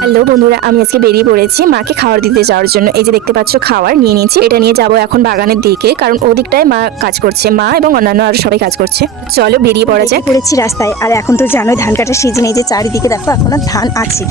Hello বন্ধুরা, আমি আজকে বেরিয়ে পড়েছি মাকে খাবার দিতে যাওয়ার জন্য। এই যে দেখতে পাচ্ছ খাবার নিয়ে নিয়েছি, এটা নিয়ে যাব এখন বাগানের দিকে, কারণ ওদিকটায় মা কাজ করছে, মা এবং অন্যান্য আরো সবাই কাজ করছে। চলো বেরিয়ে পড়া যাক। পড়েছি রাস্তায়, আর এখন তো জানোই ধান কাটার সিজন। এই যে চারিদিকে দেখো এখনো ধান আছে,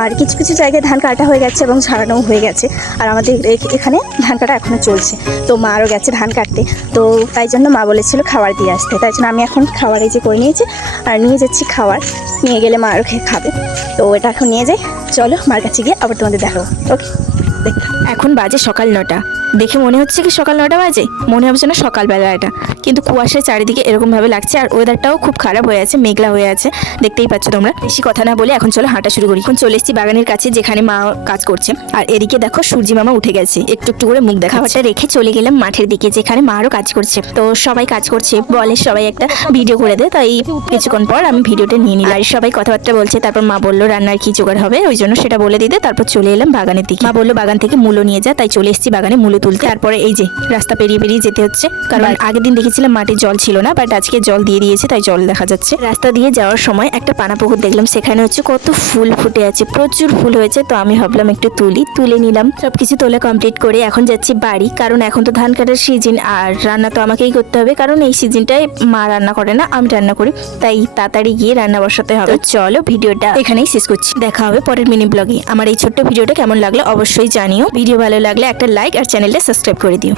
আর কিছু কিছু জায়গায় ধান কাটা হয়ে গেছে এবং ছাড়ানোও হয়ে গেছে, আর আমাদের এখানে ধান কাটা এখনো চলছে। তো মা আরও গেছে ধান কাটতে, তো তাই জন্য মা বলেছিল খাবার দিয়ে আসতে, তাই জন্য আমি এখন খাবার এই যে করে নিয়েছি আর নিয়ে যাচ্ছি খাবার। নিয়ে গেলে মা আরও খেয়ে খাবে, তো এটা এখন নিয়ে যাই। চলো মার কাছে গিয়ে আবার তোমাদের দেখাবো। ওকে, দেখো এখন বাজে সকাল 9টা। দেখে মনে হচ্ছে কি সকাল 9টা বাজে, মনে হচ্ছে না সকালবেলা এটা, কিন্তু কুয়াশায় চারিদিকে এরকম ভাবে লাগছে, আর ওয়েদারটাও খুব খারাপ হয়ে আছে, মেঘলা হয়ে আছে, দেখতেই পাচ্ছ তোমরা। বেশি কথা না বলে এখন চলো হাঁটা শুরু করি। এখন চলে এসেছি বাগানের কাছে যেখানে মা কাজ করছে, আর এদিকে দেখো সূর্যি মামা উঠে গেছে, একটু একটু করে মুখ দেখা। খাবারটা রেখে চলে গেলাম মাঠের দিকে যেখানে মা আরও কাজ করছে। তো সবাই কাজ করছে, বলে সবাই একটা ভিডিও করে দে, তাই কিছুক্ষণ পর আমি ভিডিওটা নিয়ে নিলাম। আর সবাই কথাবার্তা বলছে, তারপর মা বললো রান্নার কি জোগাড় হবে, ওই জন্য সেটা বলে দিতে তারপর চলে এলাম বাগানের দিকে। মা বললো বাগান থেকে মূলো নিয়ে যা, তাই চলে এসেছি বাগানে মূলো তুলতে। তারপরে এই যে রাস্তা পেরিয়ে পেরিয়ে যেতে হচ্ছে, কারণ আগের দিন দেখেছিলাম মাটির জল ছিল না, বাট আজকে জল দিয়ে দিয়েছে, তাই জল দেখা যাচ্ছে। রাস্তা দিয়ে যাওয়ার সময় একটা পানা পুকুর দেখলাম, সেখানে হচ্ছে কত ফুল ফুটে আছে, প্রচুর ফুল হয়েছে। তো আমি ভাবলাম একটু তুলে নিলাম। সবকিছু তোলা কমপ্লিট করে এখন যাচ্ছি বাড়ি, কারণ এখন তো ধান কাটার সিজন, আর রান্না তো আমাকেই করতে হবে, কারণ এই সিজনটায় মা রান্না করে না, আমি রান্না করি, তাই তাড়াতাড়ি গিয়ে রান্না বসাতে হবে। চলো ভিডিওটা এখানেই শেষ করছি, দেখা হবে পরের মিনি ব্লগে। আমার এই ছোট্ট ভিডিওটা কেমন লাগলো অবশ্যই জানিও। ভিডিও ভালো লাগলে একটা লাইক আর চ্যানেলটা সাবস্ক্রাইব করে দিও।